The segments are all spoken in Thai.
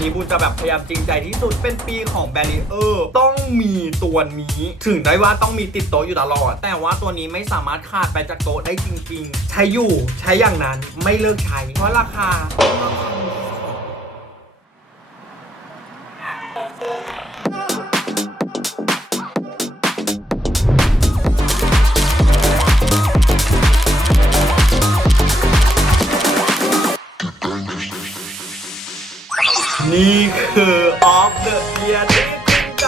นี้บูจะแบบพยายามจริงใจที่สุด เป็นปีของแบรีเออร์ต้องมีตัวนี้ ถึงได้ว่าต้องมีติดโต๊ะอยู่ตลอด แต่ว่าตัวนี้ไม่สามารถขาดไปจากโต๊ะได้จริง ๆ ใช้อยู่ใช้อย่างนั้นไม่เลิกใช้ เพราะราคา นี่คือออฟเดอะเบียร์ที่จริใจ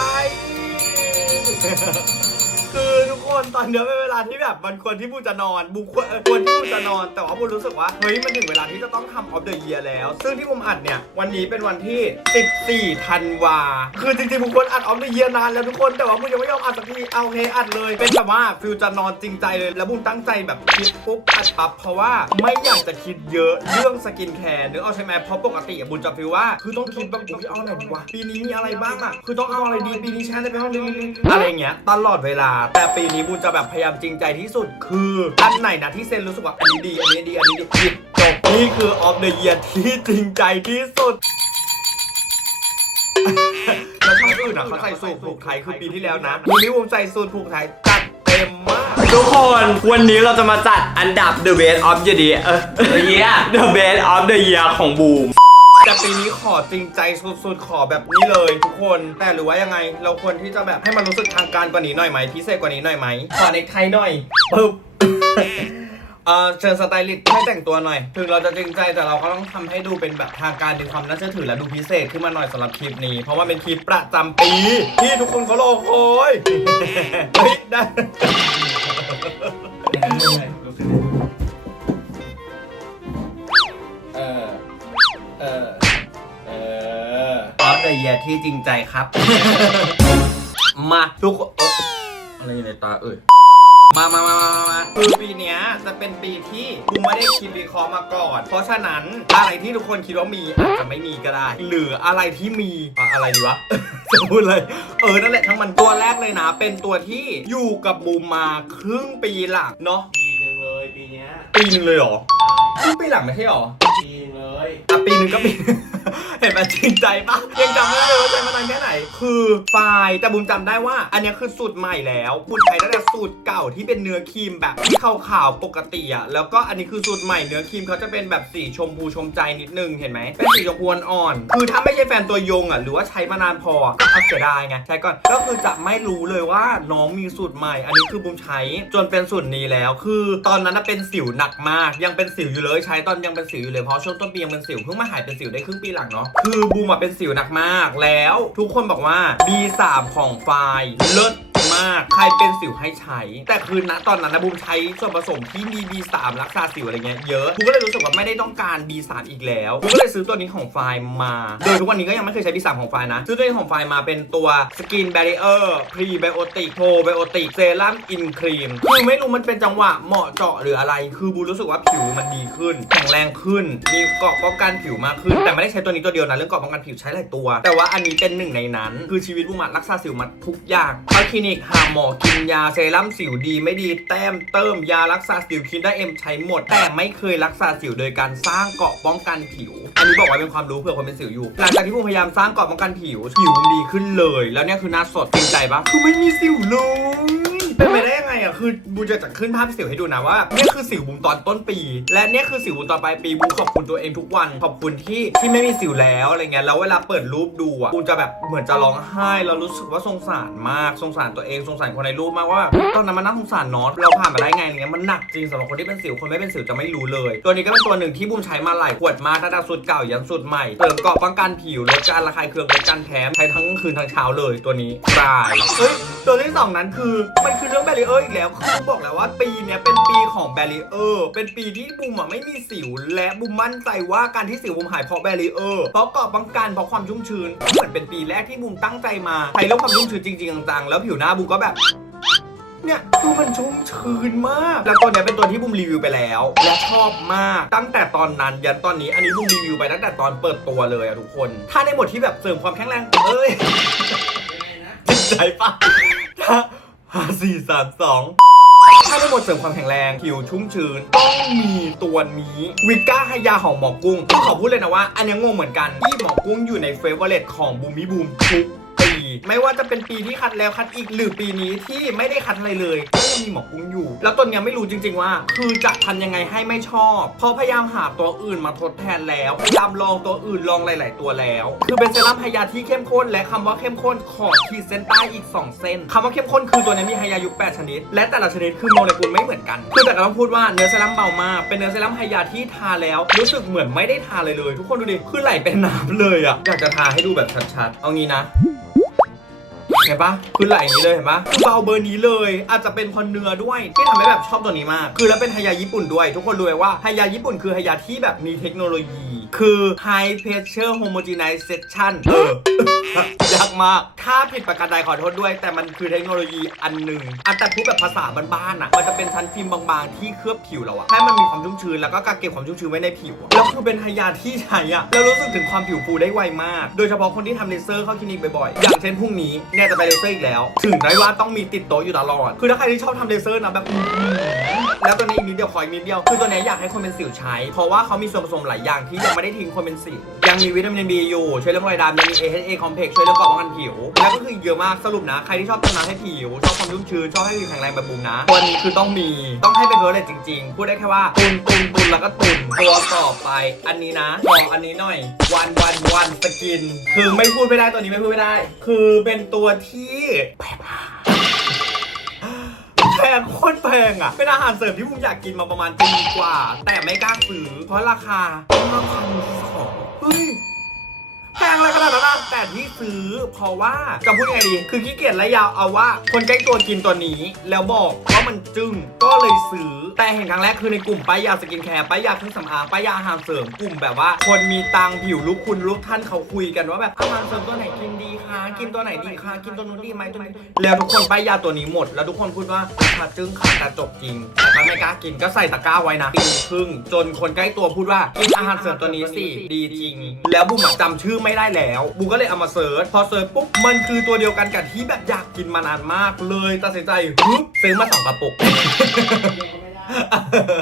คนตอนเนี้ยเป็นเวลาที่แบบมันควรที่บูจะนอนบูควรเออควรที่บูจะนอน แต่ว่าบูรู้สึกว่าเฮ้ยมันถึงเวลาที่จะต้องทำ off the year แล้ว ซึ่งที่บูมอัดเนี่ยวันนี้เป็นวันที่ 14ธันวาคือจริงๆบูควรอัด off the year นานแล้วทุกคนแต่ว่าบูยังไม่ยอมอัดสักทีเอาเฮอัดเลย เป็นแบบว่าฟิวจะนอนจริงใจเลย แล้วบูตั้งใจแบบคิดปุ๊บอัดปั๊บเพราะว่าไม่อยากจะคิดเยอะเรื่องสกินแคร์นึกเอาใช่ไหมเพราะปกติอะบูจะฟิลว่า คือต้องคิดแบบอุ๊ยเอาอะไรดีวะปีนี้มีอะไรบ้างอะคือต้องเอาอะไรดีปีนี้ใช้อะไรไปบ้างอะไรอย่างเงี้ยตลอดเวลาแต่ปีนี้บูมจะแบบพยายามจริงใจที่สุด คืออันไหนนะที่เซนรู้สึกว่าอันนี้ดีอันนี้ดีอันนี้ดีหยิบจบนี่คือ of the year ที่จริงใจที่สุดแล้วชาติอื่นอะเขาใส่สูตรผูกไทยคือปีที่แล้วนะปีนี้ผมใส่สูตรผูกไทยจัดเต็มมาก ทุกคนวันนี้เราจะมาจัดอันดับ The Best of the Year เออ The Year The Best of the Year ของบูม แต่ปีนี้ขอจริงใจสุดๆ ขอแบบนี้เลยทุกคน แต่หรือว่ายังไง เราควรที่จะแบบให้มันรู้สึกทางการกว่านี้หน่อยไหมพิเศษกว่านี้หน่อยไหมขอในไทยหน่อยปึ๊บเอ่อเชิญสไตลิสต์ให้แต่งตัวหน่อย ถึงเราจะจริงใจแต่เราก็ต้องทำให้ดูเป็นแบบทางการมีความน่าเชื่อถือและดูพิเศษขึ้นมาหน่อยสำหรับคลิปนี้ เพราะว่าเป็นคลิปประจำปี ที่ทุกคนเขารอคอยเฮ้ยได้ เออ เออออฟเดอะเยียที่จริงใจครับ มาทุกคนเอ้ยอะไรอยู่ในตาเอ่ย มามามามามามาคือปีเนี้ยจะเป็นปีที่กูไม่ได้คิดวิเคราะห์มาก่อน เพราะฉะนั้นอะไรที่ทุกคนคิดว่ามีอาจจะไม่มีก็ได้ หรืออะไรที่มีอะอะไรดีวะ จะพูดเลย เออ นั่นแหละทั้งมันตัวแรกเลยนะ เป็นตัวที่อยู่กับบูมมาครึ่งปีหลังเนาะ ปีหนึ่งเลยปีเนี้ยปีหนึ่งเลยเหรอ ครึ่งปีหลังไม่ใช่เหรอปีหนึ่งเลย อะปีหนึ่งก็ปี เห็นไหมจริงใจปะยังจำไม่ได้เลยว่าใช้มานานแค่ไหน คือไฟล์แต่บุมจำได้ว่า อันเนี้ยคือสูตรใหม่แล้วบุมใช้ตั้งแต่สูตรเก่าที่เป็นเนื้อครีมแบบที่ขาวๆปกติอะแล้วก็อันนี้คือสูตรใหม่เนื้อครีมเขาจะเป็นแบบสีชมพูชมใจนิดนึงเห็นไหมเป็นสีชมพูอ่อนๆคือถ้าไม่ใช่แฟนตัวยงอะหรือว่าใช้มานานพออะก็เอาเสียดายไงใช้ก่อนก็คือจะไม่รู้เลยว่าน้องมีสูตรใหม่ อันนี้คือบุมใช้จนเป็นสูตรนี้แล้ว คือตอนนั้นน่ะเป็นสิวหนักมาก ยังเป็นสิวอยู่เลยใช้ตอนยังเป็นสิวอยู่เลยเพราะช่วงต้นปียังเป็นสิวเพิ่งมาหายเป็นสิวได้ครึ่งปีหลังเนาะคือบูมอะเป็นสิวหนักมากแล้ว ทุกคนบอกว่า B3 ของไฟล์เลิศ มาก ใครเป็นสิวให้ใช้ แต่คือณตอนนั้นนะบูมใช้ส่วนผสมที่มี B3 รักษาสิวอะไรเงี้ยเยอะบูมก็เลยรู้สึกว่าไม่ได้ต้องการ B3 อีกแล้วบูมก็เลยซื้อตัวนี้ของไฟล์มา โดยทุกวันนี้ก็ยังไม่เคยใช้ B3 ของไฟล์นะ ซื้อตัวนี้ของไฟล์มาเป็นตัว Skin Barrier Prebiotic Probiotic Serum In Cream คือไม่รู้มันเป็นจังหวะเหมาะเจาะหรืออะไร คือบูมรู้สึกว่าผิวมันดีขึ้น แข็งแรงขึ้น มีเกราะป้องกันผิวมากขึ้น แต่ไม่ได้ใช้ตัวนี้ตัวเดียวนะเรื่องเกราะป้องกันผิวใช้หลายตัว แต่ว่าอันนี้เป็นหนึ่งในนั้น คือชีวิตบูมอะรักษาสิวมาทุกอย่างเข้าคลินิกหาหมอกินยาเซรั่มสิวดีไม่ดีแต้มเติมยารักษาสิวคินได้เอ็มใช้หมด แต่ไม่เคยรักษาสิวโดยการสร้างเกราะป้องกันผิว อันนี้บอกไว้เป็นความรู้เผื่อคนเป็นสิวอยู่ หลังจากที่บูมพยายามสร้างเกราะป้องกันผิวผิวบูมดีขึ้นเลย แล้วเนี่ยคือหน้าสดจริงใจปะคือไม่มีสิวเลย เป็นไปได้ยังไงอะคือบูจะจัดขึ้นภาพสิวให้ดูนะว่าเนี่ยคือสิวบูมตอนต้นปี และเนี่ยคือสิวบูมตอนปลายปีบูขอบคุณตัวเองทุกวัน ขอบคุณที่ที่ไม่มีสิวแล้วอะไรเงี้ยแล้วเวลาเปิดรูปดูอะบูจะแบบเหมือนจะร้องไห้เรารู้สึกว่าสงสารมากสงสารตัวเองสงสารคนในรูปมากว่าตอนนั้นมันน่าสงสารนอะเราผ่านมาได้ไงอะไรเงี้ยมันหนักจริงสำหรับคนที่เป็นสิวคนไม่เป็นสิวจะไม่รู้เลย ตัวนี้ก็เป็นตัวหนึ่งที่บูมใช้มาหลายขวดมากตั้งแต่สูตรเก่ายันสูตรใหม่เติมเกราะป้องกันผิวลดการระคายเคืองลดการแพ้ใช้ทั้งคืนทั้งเช้าเลยตัวนี้รายเฮ้ยตัวที่สองนั้นคือมันคือเรื่องแบรีเออร์อีกแล้วคือบอกแล้วว่าปีเนี้ยเป็นปีของแบรีเออร์ เป็นปีที่บูมอะไม่มีสิว และบูมมั่นใจว่าการที่สิวบูมหายเพราะแบรีเออร์ เพราะเกราะป้องกันเพราะความชุ่มชื้นเหมือนเป็นปีแรกที่บูมตั้งใจมาใช้เรื่องความชุ่มชื้นจริงๆจังๆแล้วผิวหน้าบูมก็แบบเนี่ยคือมันชุ่มชื้นมาก แล้วตัวเนี้ยเป็นตัวที่บูมรีวิวไปแล้ว และชอบมาก ตั้งแต่ตอนนั้นยันตอนนี้ อันนี้บูมรีวิวไปตั้งแต่ตอนเปิดตัวเลยอะทุกคน ถ้าในหมดที่แบบเสริมความแข็งแรง เอ้ยจิตใจปะ ห้าสี่สามสองถ้าไม่หมดเสริมความแข็งแรงผิวชุ่มชื้น ต้องมีตัวนี้วิก้าไฮยาของหมอกุ้งต้องขอพูดเลยนะว่า อันนี้งงเหมือนกันที่หมอกุ้งอยู่ในเฟเวอร์เรตของบูมิบูมทุก ไม่ว่าจะเป็นปีที่คัดแล้วคัดอีกหรือปีนี้ที่ไม่ได้คัดอะไรเลยก็ยังมีหมอกุ้งอยู่ แล้วตอนเนี้ยไม่รู้จริง ๆ ว่า คือจะทันยังไงให้ไม่ชอบเพราะพยายามหาตัวอื่นมาทดแทนแล้วพยายามลองตัวอื่นลองหลาย ๆ ตัวแล้ว คือเป็นเซรั่มไฮยาที่เข้มข้นและคำว่าเข้มข้นขอขีดเส้นใต้อีก 2 เส้นคำว่าเข้มข้นคือตัวนี้มีไฮยาอยู่8ชนิด และแต่ละชนิดคือโมเลกุลไม่เหมือนกัน คือแต่ก็ต้องพูดว่าเนื้อเซรั่มเบามากเป็นเนื้อเซรั่มไฮยาที่ทาแล้ว รู้สึกเหมือนไม่ได้ทาเลยเลย ทุกคนดูดิคือไหลเป็นน้ำเลยอะอยากจะทาให้ดูแบบชัดๆเอางี้นะ เห็นปะคือไหลอย่างนี้เลยเห็นปะคือเบาเบอร์นี้เลย อาจจะเป็นพอเนื้อด้วยที่ทำให้แบบชอบตัวนี้มาก คือแล้วเป็นไฮยาญี่ปุ่นด้วย ทุกคนรู้ไหมว่าไฮยาญี่ปุ่นคือไฮยาที่แบบมีเทคโนโลยี คือ High Pressure Homogenization เออยากมาก ถ้าผิดประการใดขอโทษด้วย แต่มันคือเทคโนโลยีอันหนึ่งอันแต่พูดแบบภาษาบ้านๆอะ มันจะเป็นชั้นฟิล์มบางๆ ที่เคลือบผิวเราอะให้มันมีความชุ่มชื้นแล้วก็กักเก็บความชุ่มชื้นไว้ในผิวอะแล้วคือเป็นไฮยาที่ใช้อะแล้วรู้สึกถึงความผิวฟูได้ไวมาก โดยเฉพาะคนที่ทำเลเซอร์เข้าคลินิกบ่อยๆ อย่างเช่นพรุ่งนี้เนี่ยจะไปเลเซอร์อีกแล้ว ถึงได้ว่าต้องมีติดโต๊ะอยู่ตลอด คือถ้าใครที่ชอบทำเลเซอร์นะแบบแล้วตัวนี้อีกนิดเดียวขออีกนิดเดียว คือตัวนี้อยากให้คนเป็นสิวใช้ เพราะว่าเขามีส่วนผสมหลายอย่างที่ยังไม่ได้ทิ้งคนเป็นสิว ยังมีวิตามิน B อยู่ช่วยเรื่องรอยดำยังมี AHA complex ช่วยเรื่องเกราะป้องกันผิว แล้วก็คือเยอะมากสรุปนะ ใครที่ชอบต้นน้ำให้ผิว ชอบความชุ่มชื้น ชอบให้ผิวแข็งแรงแบบบุมนะ ตัวนี้คือต้องมี ต้องให้เป็นเวอร์เลยจริง ๆ พูดได้แค่ว่าตุนตุนตุนแล้วก็ตุนตัวต่อไป อันนี้นะขออันนี้หน่อย วันวันวันสกิน คือไม่พูดไม่ได้ตัวนี้ไม่พูดไม่ได้ คือเป็นตัวที่แพงแพงโคตรแพงอะ เป็นอาหารเสริมที่ผมอยากกินมาประมาณปีกว่า แต่ไม่กล้าซื้อเพราะราคาห้าพันสองเฮ้ย พงอะไรขนาดนั้นอะแต่ที่ซื้อเพราะว่าจะพูดยังไงดีคือขี้เกียจและยาวเอาว่า คนใกล้ตัวกินตัวนี้ แล้วบอกว่ามันจึ้งก็เลยซื้อ แต่เห็นครั้งแรกคือในกลุ่มป้ายยาสกินแคร์ป้ายยาเครื่องสำอางป้ายยาอาหารเสริมกลุ่มแบบว่า คนมีตังค์ผิวลุกคุณลุกท่านเขาคุยกันว่าแบบอาหารเสริมตัวไหนกินดีคะกินตัวไหนดีคะกินตัวนู้นดีไหมตัวนี้แล้วทุกคนป้ายยาตัวนี้หมด แล้วทุกคนพูดว่าราคาจึ้งค่ะแต่จบจริงแต่ถ้าไม่กล้ากินก็ใส่ตะกร้าไว้นะปีครึ่งจนคนใกล้ตัวพูดว่ากินอาหารเสริมตัวนี้สิดีจริง แล้วบูมจำชื่อไม่ได้แล้วบูก็เลยเอามาเซิร์ชพอเซิร์ชปุ๊บมันคือตัวเดียวกันกับที่แบบอยากกินมานานมากเลยตัดสินใจฮึบซื้อมาสองกระปุก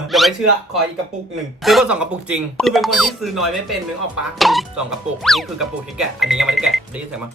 เดี๋ยวไม่เชื่อ ขออีกกระปุกหนึ่งซื้อมาสองกระปุกจริง คือเป็นคนที่ซื้อน้อยไม่เป็นนึกออกปะสองกระปุก นี่คือกระปุกที่แกะ อันนี้ยังไม่ได้แกะได้ยินเสียงมั้ย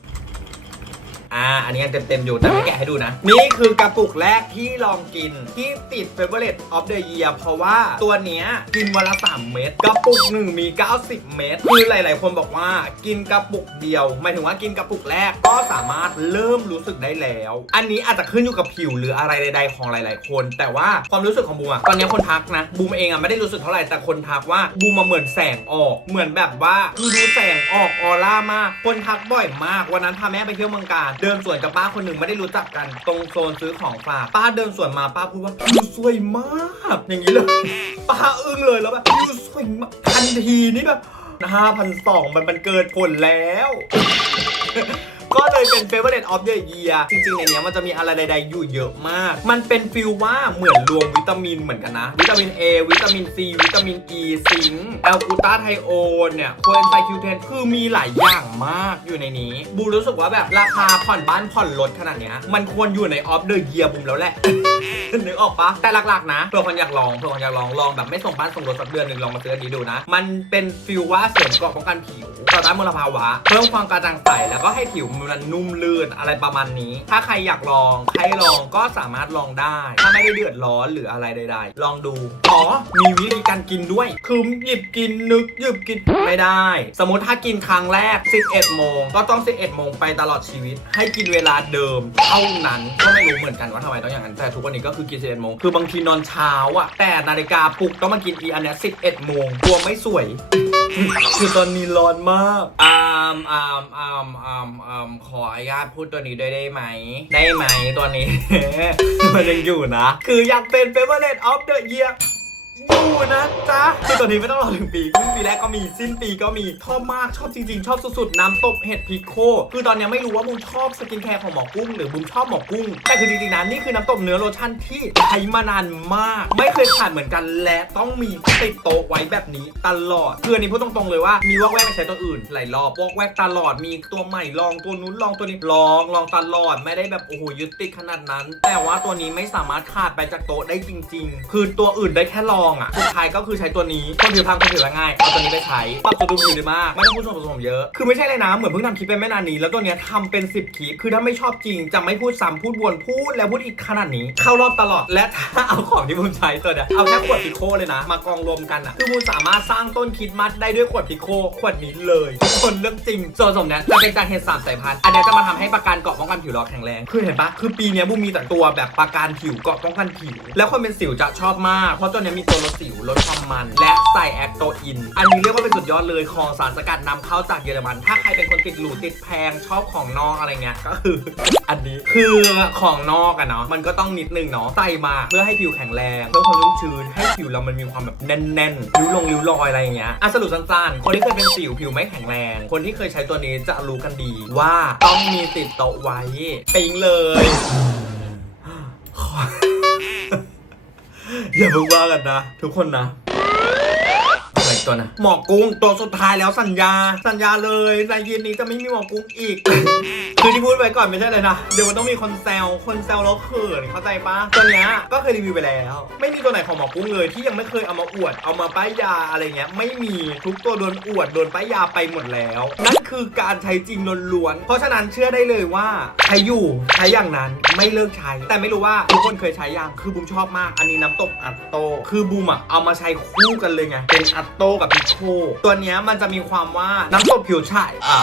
อ่า อันนี้ยังเต็มๆอยู่ แต่ไม่แกะให้ดูนะ นี่คือกระปุกแรกที่ลองกินที่ติด Favorite of the Year เพราะว่าตัวเนี้ยกินวันละ 3 เม็ดกระปุกหนึ่งมี 90 เม็ดคือหลาย ๆ คนบอกว่ากินกระปุกเดียวหมายถึงว่ากินกระปุกแรกก็สามารถเริ่มรู้สึกได้แล้ว อันนี้อาจจะขึ้นอยู่กับผิวหรืออะไรใด ๆ ของหลาย ๆ คน แต่ว่าความรู้สึกของบูมอะตอนนี้คนทักนะบูมเองอะไม่ได้รู้สึกเท่าไหร่แต่คนทักว่าบูมมาเหมือนแสงออก เหมือนแบบว่าคือดูแสงออกออร่ามากคนทักบ่อยมากวันนั้นพาแม่ไปเที่ยวเมืองการเดินสวนกับป้าคนหนึ่งไม่ได้รู้จักกัน ตรงโซนซื้อของฝากป้าเดินสวนมาป้าพูดว่ายูสวยมาก อย่างนี้เลย ป้าอึ้งเลยแล้วแบบยูสวยมากทันทีนี่แบบห้าพันสองมันมันเกินผลแล้ว ก็เลยเป็น favorite of the year จริงๆในเนี้ยมันจะมีอะไรใดๆอยู่เยอะมาก มันเป็นฟิลว่าเหมือนรวมวิตามินเหมือนกันนะ วิตามิน A วิตามิน C วิตามิน E ซิงค์แอลกูตาไทโอนเนี่ยโคเอนไซคิวเทนคือมีหลายอย่างมากอยู่ในนี้ บูรู้สึกว่าแบบราคาผ่อนบ้านผ่อนรถขนาดเนี้ยมันควรอยู่ใน of the year บุมแล้วแหละ นึกออกปะแต่หลักๆนะเผื่อคนอยากลองเผื่อคนอยากลองลองแบบไม่ส่งบ้านส่งรถสักเดือนหนึ่งลองมาซื้ออันนี้ดูนะ มันเป็นฟิลว่าเสริมเกราะป้องกันผิวต่อต้านมลภาวะเพิ่มความกระจ่างใสแล้วก็ให้ผิวมันนุ่มลื่นอะไรประมาณนี้ ถ้าใครอยากลอง ใครลองก็สามารถลองได้ ถ้าไม่ได้เดือดร้อนหรืออะไรใด ๆ ลองดูอ๋อมีวิธีการกินด้วย คือหยิบกินนึกหยิบกินไม่ได้ สมมติถ้ากินครั้งแรก 11 โมง ก็ต้อง 11 โมงไปตลอดชีวิต ให้กินเวลาเดิมเท่านั้นก็ไม่รู้เหมือนกันว่าทำไมต้องอย่างนั้นแต่ทุกวันนี้ก็คือกิน 11 โมง คือบางทีนอนเช้าอะแต่นาฬิกาปลุกต้องมากินอีอันเนี้ย11 โมงกลัวไม่สวย คือตอนนี้ร้อนมาก อามอามอามอามอามขออนุญาตพูดตัวนี้ด้วยได้ไหม ได้ไหมตัวนี้ มันยังอยู่นะ คืออยากเป็น favorite of the year อยู่ นะจ๊ะคือตอนนี้ไม่ต้องรอถึงปีครึ่งปีแรกก็มีสิ้นปีก็มีชอบมากชอบจริง ๆ ชอบสุดๆ น้ำตบเห็ดพิโค คือตอนนี้ไม่รู้ว่าบุมชอบสกินแคร์ของหมอกุ้งหรือบุมชอบหมอกุ้ง แต่คือจริงๆนะนี่คือน้ำตบเนื้อโลชั่นที่ใช้มานานมาก ไม่เคยขาดเหมือนกันและต้องมีติดโต๊ะไว้แบบนี้ตลอดคืออันนี้พูดตรงๆเลยว่ามีวอกแวกไปใช้ตัวอื่นหลายรอบวอกแวกตลอดมีตัวใหม่ลองตัวนู้นลองตัวนี้ลองลองตลอดไม่ได้แบบโอ้โหยึดติดขนาดนั้น แต่ว่าตัวนี้ไม่สามารถขาดไปจากโต๊ะได้จริง ๆ คือตัวอื่นได้แค่ลองอะสุดท้ายก็คือใช้ตัวนี้คนผิวพังคนผิวละง่ายเอาตัวนี้ไปใช้ปรับสมดุลผิวได้มากไม่ต้องพูดส่วนผสมเยอะคือไม่ใช่เลยนะเหมือนเพิ่งทำคลิปไปไม่นานนี้แล้วตัวเนี้ยทำเป็น 10คลิปคือถ้าไม่ชอบจริงจะไม่พูดซ้ำพูดวนพูดแล้วพูดอีกขนาดนี้ เข้ารอบตลอดและถ้าเอาของที่บุญใช้ตัวเนี้ยเอาแค่ขวดพิโคเลยนะ มากองรวมกันอะคือบุญสามารถสร้างต้นคิดมัดได้ด้วยขวดพิโคขวดนี้เลยทุกคนเรื่องจริงส่วนผสมเนี้ยจะเป็นจากเห็ดสามสายพันธุ์อันนี้จะมาทำให้ประกันเกาะป้องกันผิวเราแข็งแรงคือเห็นปะคือปีนี้บุมมีแต่ตัวแบบประกันผิวเกาะป้องกันผิว แล้วคนเป็นสิวจะชอบมากเพราะตัวเนี้ยมีตัวลดสิวลดความมัน และใส่แอคโตอิน อันนี้เรียกว่าเป็นสุดยอดเลยของสารสกัดนำเข้าจากเยอรมัน ถ้าใครเป็นคนติดหรูติดแพงชอบของนอกอะไรเงี้ยก็คืออันนี้คือของนอกอะเนาะมันก็ต้องนิดนึงเนาะใส่มาเพื่อให้ผิวแข็งแรงเพื่อความชุ่มชื้นให้ผิวเรามันมีความแบบแน่นๆริ้วลงริ้วรอยอะไรอย่างเงี้ยอะสรุปสั้นๆคนที่เคยเป็นสิวผิวไม่แข็งแรง คนที่เคยใช้ตัวนี้จะรู้กันดีว่าต้องมีติดโต๊ะไว้ปิ๊งเลย อย่าเพิ่งว่ากันนะ ทุกคนนะ อะไรอีกตัวนะหมอกุ้งตัวสุดท้ายแล้วสัญญา สัญญาเลยในเย็นนี้จะไม่มีหมอกุ้งอีก คือที่พูดไปก่อนไม่ใช่เลยนะเดี๋ยวมันต้องมีคนแซวคนแซวแล้วเขินเข้าใจปะตัวเนี้ยก็เคยรีวิวไปแล้ว ไม่มีตัวไหนของหมอกุ้งเลย ที่ยังไม่เคยเอามาอวดเอามาป้ายยาอะไรเงี้ยไม่มีทุกตัวโดนอวดโดนป้ายยาไปหมดแล้วนั่นคือการใช้จริงล้วนๆเพราะฉะนั้นเชื่อได้เลยว่าใช้อยู่ใช้อย่างนั้นไม่เลิกใช้ แต่ไม่รู้ว่าทุกคนเคยใช้ยังคือบูมชอบมาก อันนี้น้ำตกอัตโต คือบูมอะเอามาใช้คู่กันเลยไงเป็นอัตโตกับพิโคตัวเนี้ยมันจะมีความว่าน้ำตกผิวฉ่ายอ่า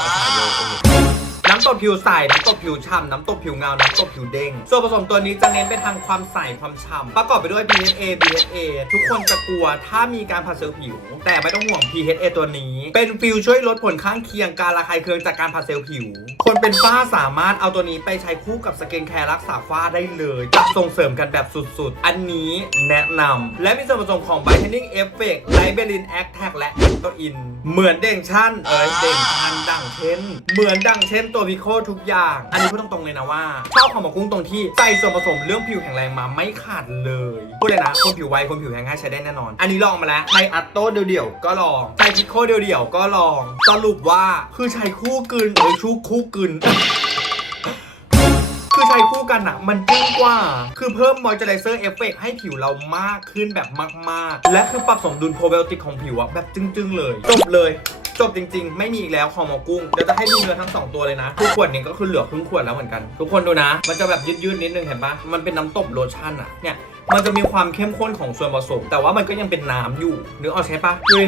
น้ำตบผิวใส น้ำตบผิวฉ่ำ น้ำตบผิวเงา น้ำตบผิวเด้ง ส่วนผสมตัวนี้จะเน้นไปทางความใส ความฉ่ำ ประกอบไปด้วย PHA BHA ทุกคนจะกลัวถ้ามีการผัดเซลล์ผิว แต่ไม่ต้องห่วง PHA ตัวนี้ เป็นฟิลช่วยลดผลข้างเคียงการระคายเคืองจากการผัดเซลล์ผิว คนเป็นฝ้าสามารถเอาตัวนี้ไปใช้คู่กับสกินแคร์รักษาฝ้าได้เลยจะส่งเสริมกันแบบสุดๆ อันนี้แนะนำและมีส่วนผสมของ Brightening Effect l i b e r i n a c t a c และ e c t o i n เหมือนเด่งชั่นเอ้ยเด่งชันดังเช่น เหมือนดังเช่นตัวพิโคทุกอย่าง อันนี้พูดตรงๆเลยนะว่าชอบของหมอกุ้งตรงที่ใส่ส่วนผสมเรื่องผิวแข็งแรงมาไม่ขาดเลยพูดเลยนะ คนผิวไวคนผิวแห้งง่ายใช้ได้แน่นอน อันนี้ลองมาแล้วใช้อัตโต้เดี่ยวๆก็ลองใช้พิโคเดี่ยวๆก็ลองสรุปว่าคือใช้คู่กลืนเอ้ยชูคู่กลืน คือใช้คู่กันอะมันจึ้งกว่า คือเพิ่มมอยเจอไรเซอร์เอฟเฟกให้ผิวเรามากขึ้นแบบมากๆ และคือปรับสมดุลโปรไบโอติกของผิวอะแบบจึ้งๆ เลยจบเลยจบจริง ๆ ไม่มีอีกแล้วของหมอกุ้ง เดี๋ยวจะให้ดูเนื้อทั้ง 2 ตัวเลยนะคือขวดนี้ก็คือเหลือครึ่งขวดแล้วเหมือนกัน ทุกคนดูนะ มันจะแบบยืดๆนิดนึงเห็นปะมันเป็นน้ำตบโลชั่นอะเนี่ยมันจะมีความเข้มข้นของส่วนผสม แต่ว่ามันก็ยังเป็นน้ำอยู่นึกออกใช่ปะคือ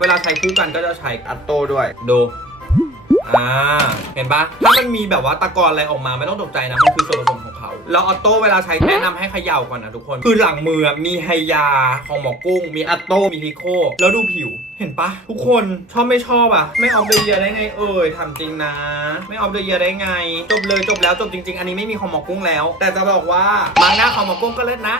เวลาใช้คู่กันก็จะใช้อัตโต้ด้วยดู อ่า เห็นปะถ้ามันมีแบบว่าตะกอนอะไรออกมาไม่ต้องตกใจนะ มันคือส่วนผสมของเขา แล้วออโต้เวลาใช้แนะนำให้เขย่าก่อนนะทุกคน คือหลังมือมีไฮยาของหมอกุ้ง มีอัตโต้ มีพิโค แล้วดูผิว เห็นปะทุกคนชอบไม่ชอบอะ ไม่ออฟเดอะเยียได้ไงเอ่ยทำจริงนะ ไม่ออฟเดอะเยียได้ไง จบเลยจบแล้วจบจริง ๆ อันนี้ไม่มีของหมอกุ้งแล้ว แต่จะบอกว่ามาหน้าของหมอกุ้งก็เล่นนะ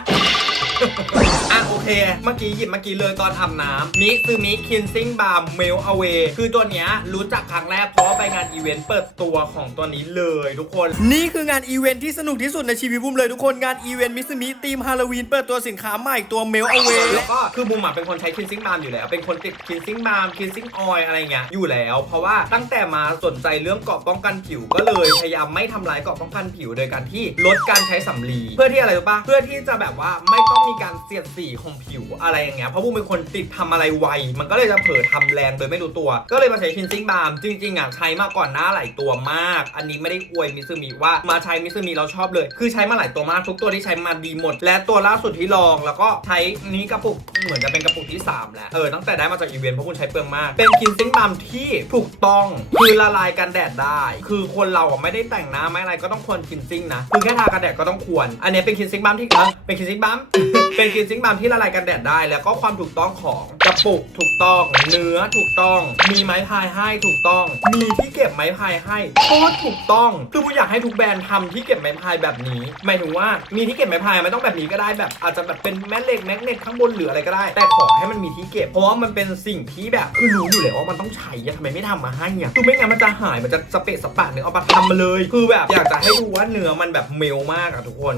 อะโอเค เมื่อกี้หยิบเมื่อกี้เลยตอนอาบน้ำมิซูมิคินซิ่งบาร์เมลอเวคือตัวเนี้ยรู้จักครั้งแรกเพราะว่าไปงานอีเวนต์เปิดตัวของตัวนี้เลยทุกคน นี่คืองานอีเวนต์ที่สนุกที่สุดในชีวิตบุ้มเลยทุกคนงานอีเวนต์มิซูมิทีมฮาโลวีนเปิดตัวสินค้าใหม่ตัวเมลอเวแล้วก็คือบุ้มอะเป็นคนใช้คินซิ่งบาร์อยู่แล้ว เป็นคนติดคินซิ่งบาร์คินซิ่งออยอะไรเงี้ยอยู่แล้ว เพราะว่าตั้งแต่มาสนใจเรื่องเกราะป้องกันผิวก็เลยพยายามไม่ทำลายเกราะป้องกันผิวโดยการที่ลดการใช้สำลีเพื่อที่อะไรรู้ปะเพื่อที่จะแบบว่าไม่ต้องมีการเสียดสีของผิวอะไรอย่างเงี้ยเพราะบุ้มเป็นคนติดทำอะไรไว มันก็เลยจะเผลอทำแรงโดยไม่รู้ตัว ก็เลยมาใช้คินซิ่งบาร์จริงๆอะใช้มาก่อนหน้าหลายตัวมาก อันนี้ไม่ได้อวยมิซูมิว่ามาใช้มิซูมิเราชอบเลย คือใช้มาหลายตัวมากทุกตัวที่ใช้มาดีหมด และตัวล่าสุดที่ลอง แล้วก็ใช้นี้กระปุกเหมือนจะเป็นกระปุกที่ 3 แล้วเออตั้งแต่ได้มาจากอีเวนต์เพราะคุณใช้เปลืองมาก เป็นคินซิ่งบาร์ที่ถูกต้องคือละลายกันแดดได้ คือคนเราอะไม่ได้แต่งหน้าไม่อะไรก็ต้องควรคินซิ่งนะคือแค่ทากันแดดก็ต้องควร อันนี้เป็นคินซิ่งบาร์ที่เออเป็นคินซิ่งบาร์เป็นคินซิ่งบาล์มที่ละลายกันแดดได้ แล้วก็ความถูกต้องของกระปุกถูกต้อง เนื้อถูกต้อง มีไม้พายให้ถูกต้อง มีที่เก็บไม้พายให้โคตรถูกต้อง คือบูอยากให้ทุกแบรนด์ทำที่เก็บไม้พายแบบนี้ หมายถึงว่ามีที่เก็บไม้พายไม่ต้องแบบนี้ก็ได้แบบ อาจจะแบบเป็นแม่เหล็กแมกเนตข้างบนหรืออะไรก็ได้ แต่ขอให้มันมีที่เก็บ เพราะว่ามันเป็นสิ่งที่แบบคือรู้อยู่แล้วว่ามันต้องใช้อะทำไมไม่ทำมาให้เนี่ยคือไม่งั้นมันจะหายมันจะสเปะสปะเนี่ยเอามาทำมาเลย คือแบบอยากจะให้ดูว่าเนื้อมันแบบเมลมากอะทุกคน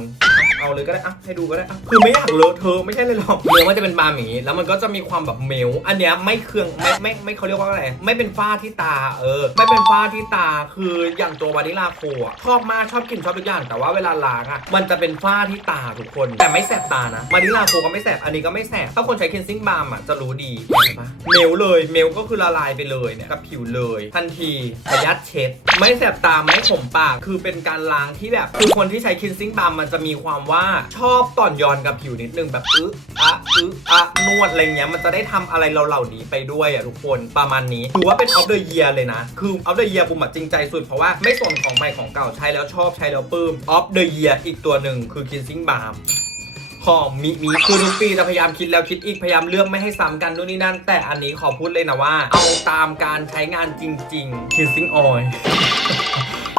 เอาเลยก็ได้อะให้ดูก็ได้อะคือไม่อยากเลอะเธอะไม่ใช่เลยหรอกเนื้อมันจะเป็นบาร์หมีแล้วมันก็จะมีความแบบเมลอันเนี้ยไม่เคืองไม่ไม่ไม่เขาเรียกว่าอะไรไม่เป็นฝ้าที่ตาเออ ไม่เป็นฝ้าที่ตาคืออย่างตัววานิลาโคอะชอบมากชอบกินชอบทุกอย่างแต่ว่าเวลาล้างอะมันจะเป็นฝ้าที่ตาทุกคน แต่ไม่แสบตานะวานิลาโคก็ไม่แสบอันนี้ก็ไม่แสบถ้าคนใช้คินซิ่งบาร์มอะจะรู้ดีเห็นปะเมลเลยเมลก็คือละลายไปเลยเนี่ยกับผิวเลย ทันทีขยัดเช็ด ไม่แสบตาไม่ขมปากคือเป็นการล้างที่แบบคือคนที่ใช้คินซิ่งบาร์มมันจะมีความว่าชอบต่อนยอนกับผิวนิดนึงแบบอึะอะอึะอะนวดอะไรเงี้ยมันจะได้ทำอะไรเราเหล่านี้ไปด้วยอะทุกคนประมาณนี้ถือว่าเป็นออฟเดอะเยียเลยนะ คือออฟเดอะเยียบุมจริงใจสุดเพราะว่าไม่ส่วนของใหม่ของเก่าใช้แล้วชอบใช้แล้วปื้มออฟเดอะเยียอีกตัวหนึ่งคือคินซิงบาร์มของมิมิคือทุกปีจะพยายามคิดแล้วคิดอีกพยายามเลือกไม่ให้ซ้ำกันนู่นนี่นั่น แต่อันนี้ขอพูดเลยนะว่า เอาตามการใช้งานจริง ๆ kissing oil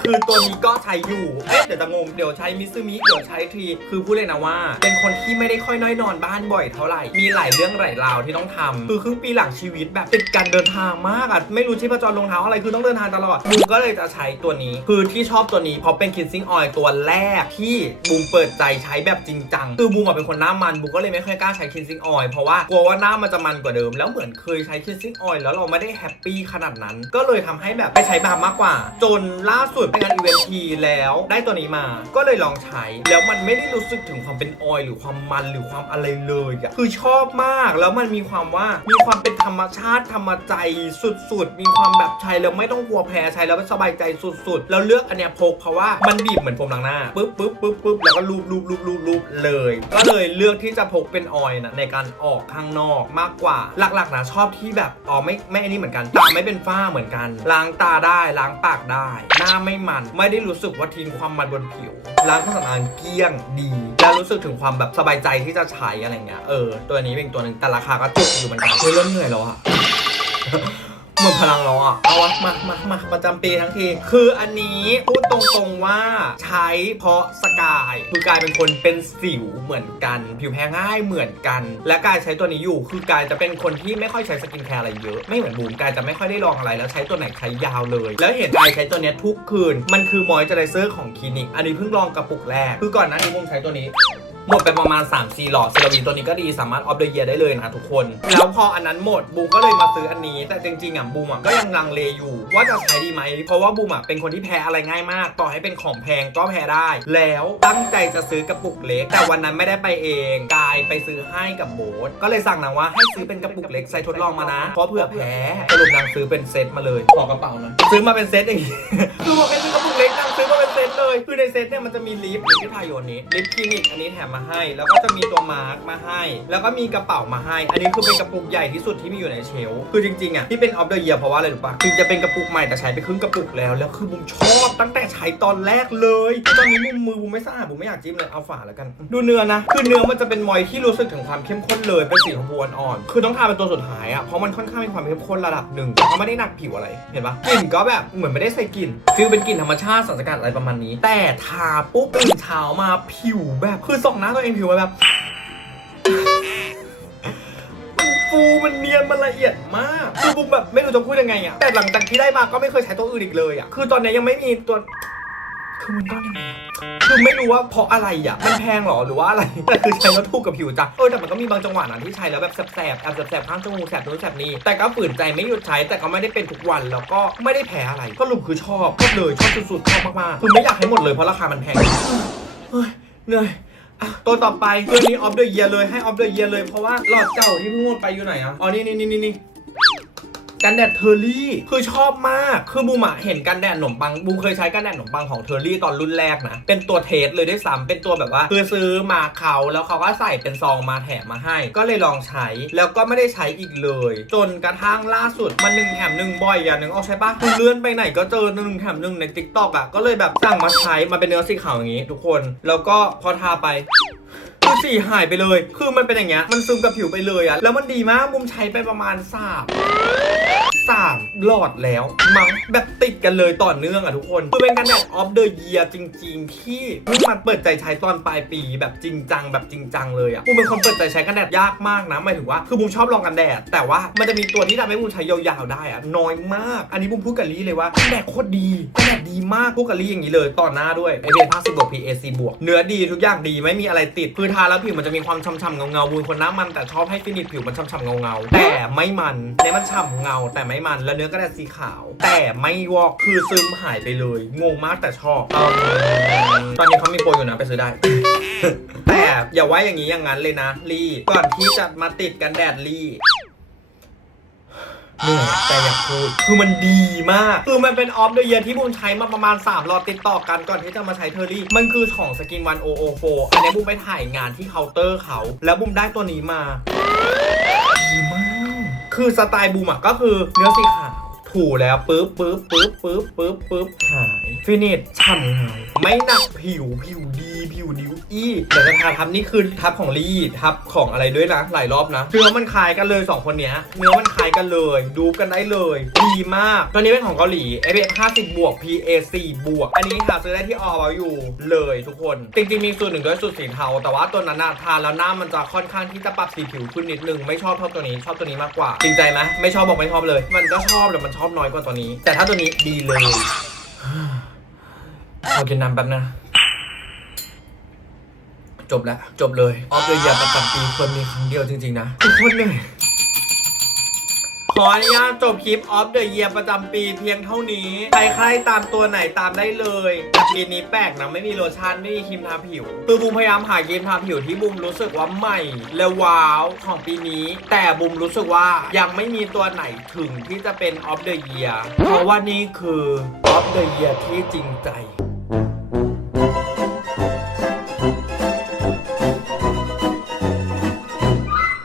คือตัวนี้ก็ใช้อยู่ เอ๊ะเดี๋ยวจะงง เดี๋ยวใช้มิซูมิ เดี๋ยวใช้ทรี คือพูดเลยนะว่า เป็นคนที่ไม่ได้ค่อยน้อยนอนบ้านบ่อยเท่าไหร่ มีหลายเรื่องหลายราวที่ต้องทำคือครึ่งปีหลังชีวิตแบบติดการเดินทางมากอะไม่รู้ชีพจรลงเท้าอะไร คือต้องเดินทางตลอดบูมก็เลยจะใช้ตัวนี้ คือที่ชอบตัวนี้เพราะเป็น kissing oil ตัวแรกที่บูมเปิดใจใช้แบบจริงจัง คือบูมอะเป็นคนหน้ามันบูมก็เลยไม่ค่อยกล้าใช้ kissing oil เพราะว่ากลัวว่าหน้ามันจะมันกว่าเดิม แล้วเหมือนเคยใช้ kissing oil แล้วเราไม่ได้แฮปปี้ขนาดนั้น ก็เลยทำให้แบบไปใช้บาร์มากกว่า จนล่าสุดไปงานอีเวนต์ทีแล้วได้ตัวนี้มา ก็เลยลองใช้ แล้วมันไม่ได้รู้สึกถึงความเป็นออยหรือความมันหรือความอะไรเลยอะคือชอบมากแล้วมันมีความว่ามีความเป็นธรรมชาติธรรมใจสุดๆ มีความแบบใช้แล้วไม่ต้องกลัวแพ้ใช้แล้วสบายใจสุดๆ แล้วเลือกอันเนี้ยพกเพราะว่ามันบีบเหมือนโฟมล้างหน้าปึ๊บปึ๊บปึ๊บปึ๊บแล้วก็ลูบลูบลูบลูบลูบเลย ก็เลยเลือกที่จะพกเป็นออยนะในการออกข้างนอกมากกว่า หลักๆนะชอบที่แบบอ๋อไม่ไม่อันนี้เหมือนกันตาไม่เป็นฝ้าเหมือนกันล้างตาได้ล้างปากได้ หน้าไม่มัน ไม่ได้รู้สึกว่าทิ้งความมันบนผิวล้างเครื่องสำอางเกลี้ยงดีแล้วรู้สึกถึงความแบบสบายใจที่จะใช้อะไรเงี้ยเออตัวนี้เป็นตัวหนึ่งแต่ราคาก็จุกอยู่เหมือนกันเฮ้ยเริ่มเหนื่อยแล้วอะ หมดพลังแล้วอะเอาวะมามามาประจำปีทั้งที คืออันนี้พูดตรงๆว่าใช้เพราะสกาย คือกายเป็นคนเป็นสิวเหมือนกัน ผิวแพ้ง่ายเหมือนกัน และกายใช้ตัวนี้อยู่ คือกายจะเป็นคนที่ไม่ค่อยใช้สกินแคร์อะไรเยอะ ไม่เหมือนบูมกายจะไม่ค่อยได้ลองอะไร แล้วใช้ตัวไหนใช้ยาวเลย แล้วเห็นกายใช้ตัวเนี้ยทุกคืน มันคือมอยเจอไรเซอร์ของคลินิก อันนี้เพิ่งลองกระปุกแรก คือก่อนหน้านี้บูมใช้ตัวนี้ หมดไปประมาณ3 4หลอดเซราวีตัวนี้ก็ดีสามารถออฟเดอะเยียได้เลยนะทุกคน แล้วพออันนั้นหมดบูมก็เลยมาซื้ออันนี้ แต่จริงๆอะบูมอะก็ยังลังเลอยู่ ว่าจะใช้ดีไหม เพราะว่าบูมอะเป็นคนที่แพ้อะไรง่ายมาก ต่อให้เป็นของแพงก็แพ้ได้ แล้วตั้งใจจะซื้อกระปุกเล็ก แต่วันนั้นไม่ได้ไปเองกายไปซื้อให้กับโบ๊ทก็เลยสั่งนางว่าให้ซื้อเป็นกระปุกเล็กใส่ทดลองมานะเพราะเผื่อแพ้สรุปนางซื้อเป็นเซตมาเลยขอกระเป๋าหนะซื้อมาเป็นเซตอย่างงี้คือบอกให้ซื้อกระปุกเล็กนางซื้อมาเป็น เลยคือในเซตเนี่ยมันจะมีลิปลิปที่ทาอยู่อันนี้ลิปคลินิกอันนี้แถมมาให้ แล้วก็จะมีตัวมาร์กมาให้ แล้วก็มีกระเป๋ามาให้ อันนี้คือเป็นกระปุกใหญ่ที่สุดที่มีอยู่ในเชลฟ์คือจริงๆอะที่เป็นออฟเดอะเยียเพราะว่าอะไรรู้ปะถึงจะเป็นกระปุกใหม่แต่ใช้ไปครึ่งกระปุกแล้วแล้วคือบุมชอบ ตั้งแต่ใช้ตอนแรกเลยตอนนี้มุมมือบุมไม่สะอาดบุมไม่อยากจิ้มเลยเอาฝาแล้วกัน ดูเนื้อนะคือเนื้อมันจะเป็นมอยที่รู้สึกถึงความเข้มข้นเลยเป็นสีชมพูอ่อนๆคือต้องทาเป็นตัวสุดท้ายอะเพราะมันค่อนข้างมีความเข้มข้นระดับหนึ่งเพราะไม่ได้หนักผิวอะไรเห็นปะกลิ่นก็แบบเหมือนไม่ได้ใส่กลิ่นฟิลเป็นกลิ่นธรรมชาติสารสกัดอะไรประมาณนี้แต่ทาปุ๊บตื่นเช้ามาผิวแบบคือส่องหน้าตัวเองผิวแบบฟูมันเนียนมันละเอียดมากคือบุมแบบไม่รู้จะพูดยังไงอะแต่หลังจากที่ได้มาก็ไม่เคยใช้ตัวอื่นอีกเลยอะคือตอนนี้ยังไม่มีตัว คือมันต้องยังไงอะคือไม่รู้ว่าเพราะอะไรอะ มันแพงหรอหรือว่าอะไร แต่คือใช้แล้วถูกกับผิวจ้ะเออแต่มันก็มีบางจังหวะนะที่ใช้แล้วแบบแสบๆแอบแสบๆข้างจมูกแสบนู้นแสบนี่แต่ก็ฝืนใจไม่หยุดใช้แต่ก็ไม่ได้เป็นทุกวันแล้วก็ไม่ได้แพ้อะไร ก็รุปคือชอบชอบเลยชอบสุดๆชอบมากๆคือไม่อยากให้หมดเลยเพราะราคามันแพงเฮ้ยเหนื่อยตัวต่อไปตัวนี้ออฟเดอะเยียเลยให้ออฟเดอะเยียเลยเพราะว่าหลอดเก่าที่เพิ่งหมดไปอยู่ไหนอะอ๋อนี่นี่นี่นี่ กันแดดเทอร์รี่คือชอบมากคือบูมอะเห็นกันแดดขนมปังบูมเคยใช้กันแดดขนมปังของเทอร์รี่ตอนรุ่นแรกนะ เป็นตัวเทสเลยด้วยซ้ำเป็นตัวแบบว่า คือซื้อมาเขาแล้วเขาก็ใส่เป็นซองมาแถมมาให้ ก็เลยลองใช้แล้วก็ไม่ได้ใช้อีกเลย จนกระทั่งล่าสุดมันหนึ่งแถมหนึ่งบ่อยอย่างหนึ่งออกใช่ปะคือเลื่อนไปไหนก็เจอหนึ่งแถมหนึ่งในทิกตอกอะก็เลยแบบสั่งมาใช้มาเป็นเนื้อสีขาวอย่างงี้ ทุกคน แล้วก็พอทาไป คือสีหายไปเลย คือมันเป็นอย่างเงี้ย มันซึมกับผิวไปเลยอะแล้วมันดีมากบุมใช้ไปประมาณสามสามหลอดแล้วมั้งแบบติดกันเลยต่อเนื่องอะทุกคนคือเป็นกันแดดออฟเดอะเยียจริง ๆ ที่เพิ่งมาเปิดใจใช้ตอนปลายปีแบบจริงจังแบบจริงจังเลยอะบุมเป็นคนเปิดใจใช้กันแดดยากมากนะหมายถึงว่าคือบุมชอบลองกันแดด แต่ว่ามันจะมีตัวที่ทำให้บุมใช้ยาวๆได้อะน้อยมาก อันนี้บุมพูดกับลี่เลยว่ากันแดดโคตรดีกันแดดดีมากพูดกับลี่อย่างนี้เลยต่อหน้าด้วยไอเบน50บวก PAC บวกเนื้อดีทุกอย่างดีไม่มีอะไรติดคือทาแล้วผิวมันจะมีความช่ำๆเงาๆบูนคนน้ำมันแต่ชอบให้ฟินิชผิวมันช่ำๆเงาๆแต่ไม่มันเนี่ยมันฉ่ำเงา แต่ไม่มันแล้วเนื้อกระดาษสีขาว แต่ไม่วอกคือซึมหายไปเลยงงมากแต่ชอบตอนนี้เขามีโปรอยู่นะไปซื้อได้แต่อย่าไว้อย่างนี้อย่างนั้นเลยนะลีก่อนที่จะมาติดกันแดดลี เหนื่อยแต่อยากพูด คือมันดีมาก คือมันเป็นออฟเดอะเยียที่บุมใช้มาประมาณ 3 รอบติดต่อกันก่อนที่จะมาใช้เทอร์รี่ มันคือของสกินวันโอโอโฟอันนี้บุมไปถ่ายงานที่เคาน์เตอร์เขา แล้วบุมได้ตัวนี้มา ดีมาก คือสไตล์บูมอะก็คือเนื้อสีขาวถูแล้วปึ๊บปึ๊บปึ๊บปึ๊บปึ๊บปึ๊บหาย ฟินิชฉ่ำเงาไม่หนักผิวผิวดี ผิวนิ้วอี้เดี๋ยวจะทาทับนี่คือทับของลี่ทับของอะไรด้วยนะ หลายรอบนะเนื้อมันคล้ายกันเลย 2 คนเนี้ยเนื้อมันคล้ายกันเลย ดูกันได้เลยดีมากตัวนี้เป็นของเกาหลี FF 50 บวก PA 4บวก อันนี้หาซื้อได้ที่ออวอยู่เลยทุกคน จริงๆ มีสูตรหนึ่งด้วยสูตรสีเทา แต่ว่าตัวนั้นนะทานแล้วหน้ามันจะค่อนข้างที่จะปรับสีผิวขึ้นนิดนึง ไม่ชอบเท่าตัวนี้ชอบตัวนี้มากกว่า จริงใจไหมไม่ชอบบอกไม่ชอบเลย มันก็ชอบแต่มันชอบน้อยกว่าตัวนี้ แต่ถ้าตัวนี้ดีเลยขอกินน้ำแป๊บนะ จบแล้ว จบเลยออฟเดอะเยียร์ประจำปีควรมีครั้งเดียวจริงๆนะทุกคนเหนื่อยขออนุญาตจบคลิปออฟเดอะเยียร์ประจำปีเพียงเท่านี้ ใครๆตามตัวไหนตามได้เลยปีนี้แปลกนะไม่มีโลชั่นไม่มีครีมทาผิวคือบูมพยายามหาครีมทาผิวที่บูมรู้สึกว่าใหม่และว้าวของปีนี้ แต่บูมรู้สึกว่ายังไม่มีตัวไหนถึงที่จะเป็นออฟเดอะเยียร์เพราะว่านี่คือออฟเดอะเยียร์ที่จริงใจ